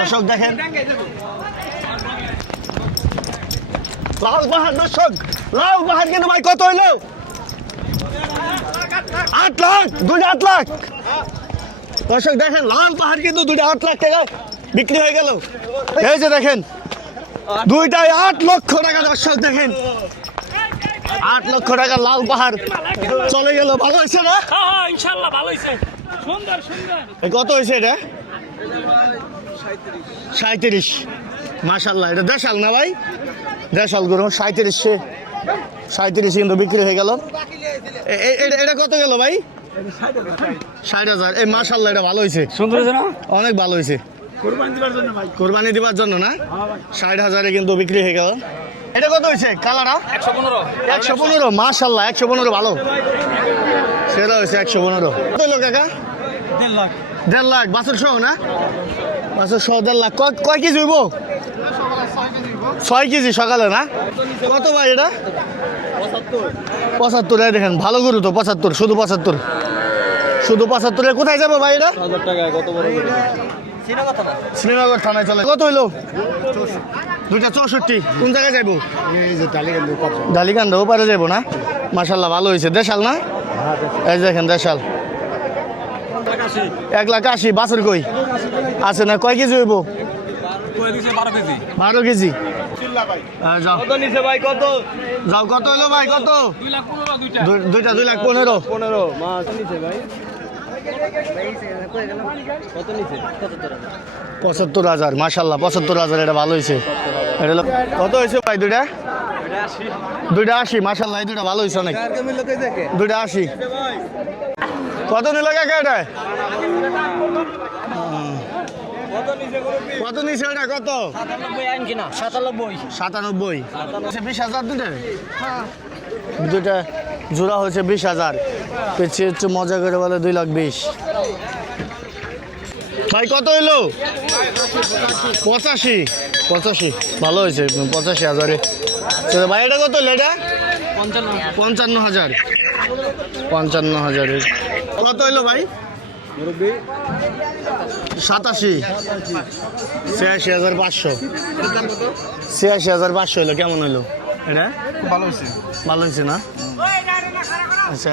দর্শক দেখেন লাল পাহাড়, দর্শক লাল পাহাড় কিন্তু ভাই কত হইলো? 8 লাখ, 8 লাখ। দর্শক দেখেন লাল পাহাড় কিন্তু 8 লাখ টাকা বিক্রি হয়ে গেল। এই যে দেখেন দুইটাই 8 লক্ষ টাকা। দর্শক দেখেন 8 লক্ষ টাকা লাল পাহাড় চলে গেল। ভালো হয়েছে না? ইনশাআল্লাহ ভালো হয়েছে, সুন্দর সুন্দর। কত হয়েছে এটা? 37। মাশাআল্লাহ, এটা দেশাল না ভাই? দেশাল গরু। 37 কিন্তু বিক্রি হয়ে গেল। এটা কত গেল ভাই? 60,000। এই মাশাআল্লাহ, এটা ভালো হয়েছে, সুন্দর হয়েছে না? অনেক ভালো হয়েছে। কুরবানি দিবার জন্য ভাই, কোরবানি দিবার জন্য না? 60,000-এ কিন্তু বিক্রি হয়ে গেল। এটা কত হয়েছে কালারা? 115। মাশাআল্লাহ, 115 ভালো। সেটা হয়েছে 115। কত হলো কাকা? 1.5 লাখ। 1.5 লাখ বাছুর সহ না? বাছুর সহ 1.5 লাখ। কয় কেজি হইব? 6 কেজি সকালে না? কত ভাই এটা? 75। দেখেন ভালো গরু তো। 75, শুধু 75, শুধু 75। কোথায় যাবো ভাই এটা? 1000 টাকা কত বড় করে শ্রীনগর থানায় চলে। কত হইলো? দুইটা 64। কোন জায়গায় যাইবো? ডালিকান্দা ওপারে যাইবো না? মাশাআল্লাহ, ভালো হয়েছে। দেশাল না? এই দেখেন দেশাল। 1,80,000। বাছুর কই আছে না? কয় কেজি হইব? 12 কেজি। যাও কত নিছে ভাই? কত যাও? কত হলো ভাই? কত? 2 লাখ 15 দুইটা 2 লাখ 15। মাছ নিছে ভাই, কত নিছে? 75,000। মাশাআল্লাহ, 75,000। এটা ভালো হয়েছে। এটা কত হয়েছে ভাই? দুইটা 80। মাশাআল্লাহ, এই দুইটা ভালো হয়েছে অনেক। দুইটা 80। কত নিল কাকা এটা? কত নিছে এটা? কত? 97। 20,000 দুইটা? দুইটা জোড়া হচ্ছে 20,000। পেছিয়ে হচ্ছে মজা করে বলে 2,20,000। ভাই কত হইলো? 85। ভালো হয়েছে 85,000-এ। ভাই এটা কত হইলো? এটা 55,000। 55,000-এর কত হইলো ভাই? 87। 86,500। 86,500 হইলো। কেমন হইলো এটা? ভালো হয়েছে। ভালো হয়েছে না? আচ্ছা,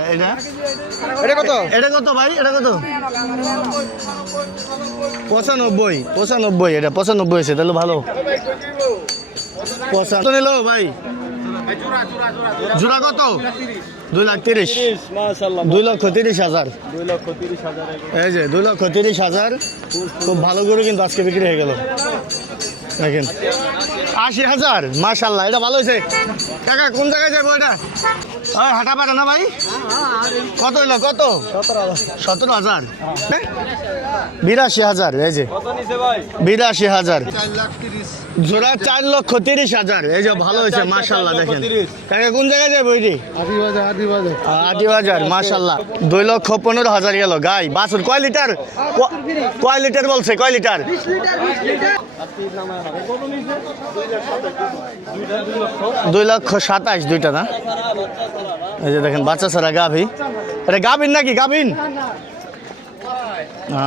এটা কত? এটা কত ভাই? এটা কত? 95। এটা 95 হয়েছে, তাহলে ভালো। 95 নিল ভাই। জোড়া কত? 2,30,000। মাশাআল্লাহ, 2,30,000। 2,30,000। এই যে 2,30,000। খুব ভালো করে কিন্তু আজকে বিক্রি হয়ে গেল। দেখেন 80,000। মাশাআল্লাহ, এটা ভালো হয়েছে। কাকা কোন জায়গায় যাবো এটা? ওই হাঁটা পারে না ভাই? কত হইলো? কত? 17,000। 82,000। এই যে কত নিছে ভাই? 82,000। জোড়া 4,30,000। এই যে ভালো হয়েছে মাশাআল্লাহ। দেখেন কাকা কোন জায়গায় যাবো এটি? 80,000। মাশাআল্লাহ, 2,15,000 গেল। গাই বাছুর কয় লিটার? কয় লিটার বলছে? কয় লিটার? 2,27,000 দুইটা না? এই যে দেখেন বাচ্চা ছাড়া গাভী। এটা গাভীর নাকি? গাভীন।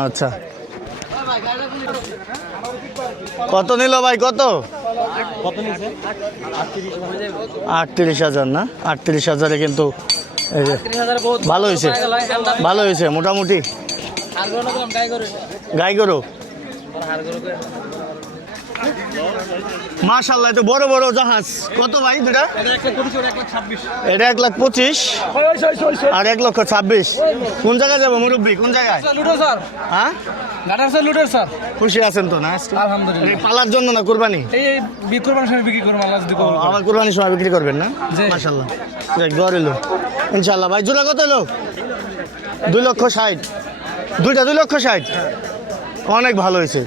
আচ্ছা, কত নিল ভাই? কত? 38,000 না? 38,000-এ কিন্তু এই যে ভালো হয়েছে। ভালো হয়েছে মোটামুটি। গাই গরু মাশাআল্লাহ, তো বড় বড় জাহাজ। কত ভাই দুটা? এটা 1,25,000 আর 1,26,000। কোন জায়গায় যাবো মুরব্বী? কোন জায়গায়? হ্যাঁ, খুশি আছেন তো না? আলহামদুলিল্লাহ। এই পালার জন্য না কোরবানি? এই কুরবানির সময় বিক্রি করব, আল্লাহ যদি কবুল করে। আমার কোরবানির সময় বিক্রি করবেন না? মাশাআল্লাহ, দোয়া রইল ইনশাআল্লাহ। ভাই জোড়া কত হলো? 2,60,000। দুইটা 2,60,000। অনেক ভালো হয়েছে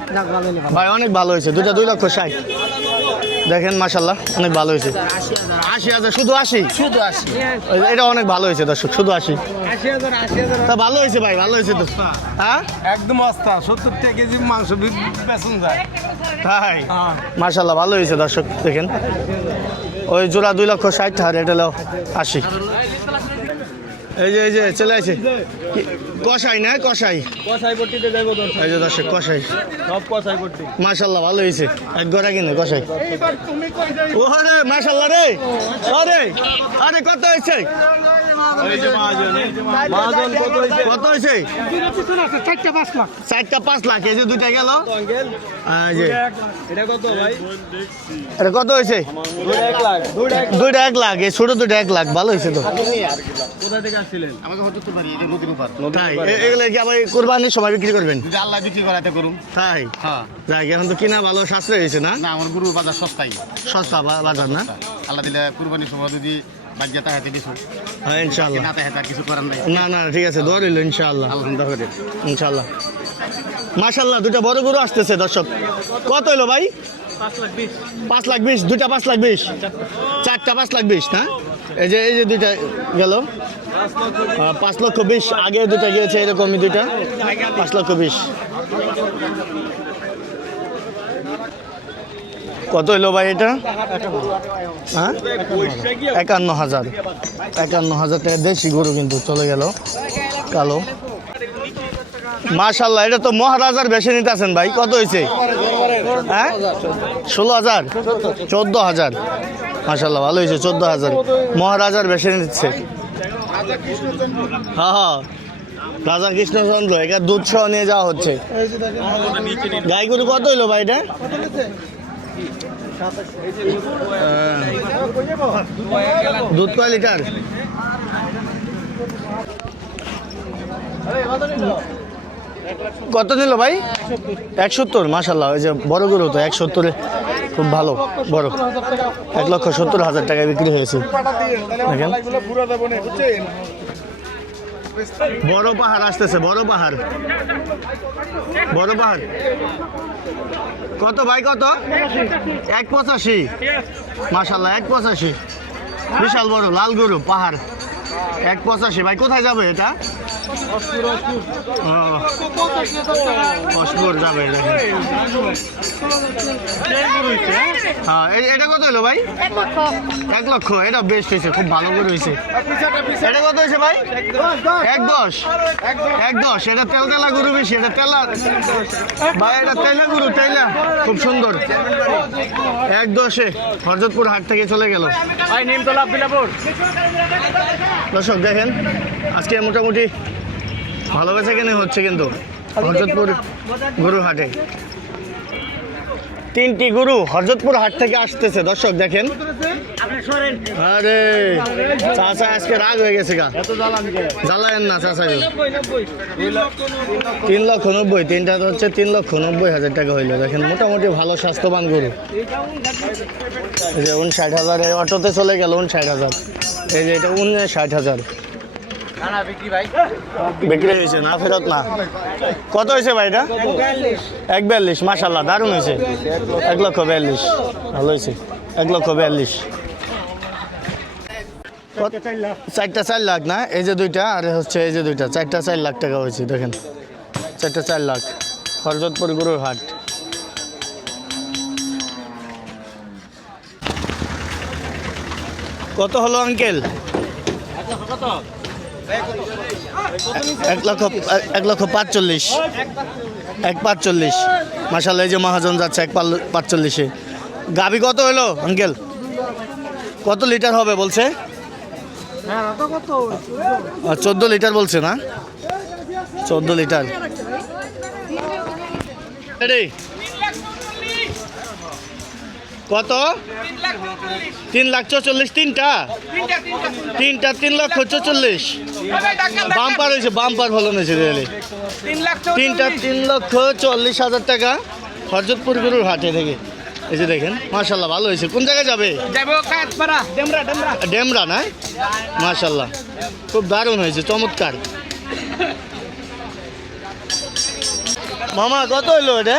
ভাই, অনেক ভালো হয়েছে। দুইটা 2,60,000। দেখেন মাশাআল্লাহ, অনেক ভালো হয়েছে। 80,000। শুধু 80? এটা অনেক ভালো হয়েছে দর্শক, শুধু 80। তা ভালো হয়েছে ভাই, ভালো হয়েছে তো। হ্যাঁ, একদম আস্থা 70 কেজি মাংস বেচন যায়। তাই মাশাআল্লাহ, ভালো হয়েছে দর্শক। দেখেন ওই জোড়া 2,60,000 আর এটা হলো 80। এই যে চলে আসে। কষাই না কষাই কষাই পট্টিতে যাইবো দর্শক এই যে দর্শক কষাই সব কষাই পট্টি মাশাল্লাহ ভালো হয়েছে এক গড়া কিনে কষাই ওরে মাশাল্লাহ রে আরে আরে কত হয়েছে মহাজন কত হইছে কত হয়েছে 4-5 লাখ এই যে দুইটা গেল আঙ্কেল এই যে এটা কত ভাই এটা কত হয়েছে 1 লাখ দুইটা 1 লাখ এই ছোট দুইটা 1 লাখ ভালো হয়েছে তো কোথা থেকে আসছিলেন আমাকে হতে তো পারি এটা নদীর উপর তাই এগুলো কি আবার কোরবানির সময় বিক্রি করবেন যদি আল্লাহ বিক্রি করাতে করুন তাই হ্যাঁ যাক এখন তো কিনা ভালো সাশ্রয় হয়েছে না না আমার গরুর বাজার সস্তাই সস্তা বাজার না আল্লাহ দিলে কুরবানির সময় যদি বাজ্যাতা হাতে কিছু হ্যাঁ ইনশাল্লাহ না তাহাতে আর কিছু করার নাই না না ঠিক আছে দোয়া রইল ইনশাআল্লাহ আলহামদুলিল্লাহ ইনশাআল্লাহ মাশাআল্লাহ দুটা বড় গরু আসতেছে দর্শক কত হইলো ভাই 5,20,000 দুইটা 5,20,000 চারটা 5,20,000 না এই যে দুইটা গেল 5,20,000 আগে দুটা গিয়েছে এরকমই দুইটা 5,20,000 কত হইলো ভাই এটা হ্যাঁ 51,000 টাকা দেশি গরু কিন্তু চলে গেল কালো মাশাল্লাহ এটা তো মহারাজার বেশি নিতে আছেন ভাই কত হয়েছে হ্যাঁ 16,000 14,000 মাশাল্লাহ ভালো হয়েছে 14,000 মহারাজার বেশি নিচ্ছে হ্যাঁ হ্যাঁ রাজা কৃষ্ণচন্দ্র এখানে দুধ সহ নিয়ে যাওয়া হচ্ছে গাই গরু কত হইলো ভাই এটা দুধ কয় লিটার কত নিল ভাই 170 মাশাল্লাহ ওই যে বড় গরু তো 170 খুব ভালো বড় 1,70,000 টাকায় বিক্রি হয়েছে দেখেন বড় পাহাড় আসতেছে বড় পাহাড় কত ভাই কত 185 মাশাল্লাহ 185 বিশাল বড় লাল গরু পাহাড় 185 ভাই কোথায় যাবে এটা অসপুর যাবে হ্যাঁ এটা কত হলো ভাই 1 লক্ষ এটা বেস্ট হয়েছে খুব ভালো করে হয়েছে এটা কত হয়েছে ভাই 110 এটা তেলা গরু বেশি এটা তেলা ভাই এটা তেলা গরু তেলা খুব সুন্দর 110-এ হরজতপুর হাট থেকে চলে গেল দর্শক দেখেন আজকে মোটামুটি ভালো বেচা কেন হচ্ছে কিন্তু হরজতপুর গরু হাটে 3টি গরু হরজতপুর হাট থেকে আসতেছে দর্শক দেখেন আরে চাচা আজকে রাগ হয়ে গেছে গা জ্বালায়েন না চাচা 3,90,000 তিনটা তো হচ্ছে 3,90,000 টাকা হইলো দেখেন মোটামুটি ভালো স্বাস্থ্যবান গরু এই যে 59,000 অটোতে চলে গেল 59,000 এই যে এটা 59,000 বিক্রি হয়েছে না ফেরত না কত হয়েছে ভাই এটা 142 মাশাল্লাহ দারুণ হয়েছে 1,42,000 ভালো হয়েছে 1,42,000 চারটা 4 লাখ না এই যে দুইটা আর হচ্ছে এই যে দুইটা চারটা 4 লাখ টাকা হয়েছে দেখেন চারটা 4 লাখ হরজতপুর গরুর হাট কত হলো আঙ্কেল 1,45,000 1,45,000 মাশাআল্লাহ এই যে মহাজন যাচ্ছে 1,45,000-এ গাভী কত হলো আঙ্কেল কত লিটার হবে বলছে 14 লিটার বলছে না 14 লিটার কত 3,44,000 তিনটা 3,44,000 বাম্পার হয়েছে বাম্পার ভালো হয়েছে রেলে তিনটা 3,40,000 টাকা হরজতপুর গরুর হাটে থেকে এই যে দেখেন মাশাল্লাহ ভালো হয়েছে কোন জায়গায় যাবে ডেমরা না মাশাল্লাহ খুব দারুণ হয়েছে চমৎকার মামা কত হইলো এটা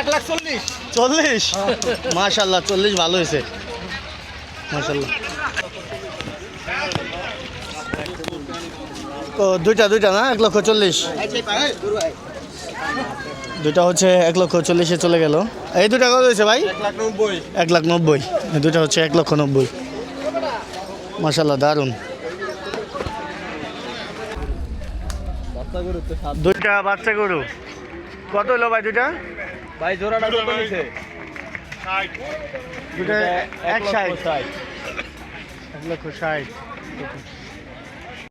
1,40,000 মাশাল্লাহ 40 ভালো হয়েছে মাশাল্লাহ তো দুইটা না 1,40,000 দুইটা হচ্ছে 1,40,000-এ চলে গেল এই দুটা কত হয়েছে ভাই 1,90,000 এই দুটা হচ্ছে 1,90,000 মাশাল্লাহ দারুণ দুইটা বাচ্চা গরু কত হলো ভাই দুইটা? ভাই জোড়াটা কত নিছে? দুইটা 160 1,60,000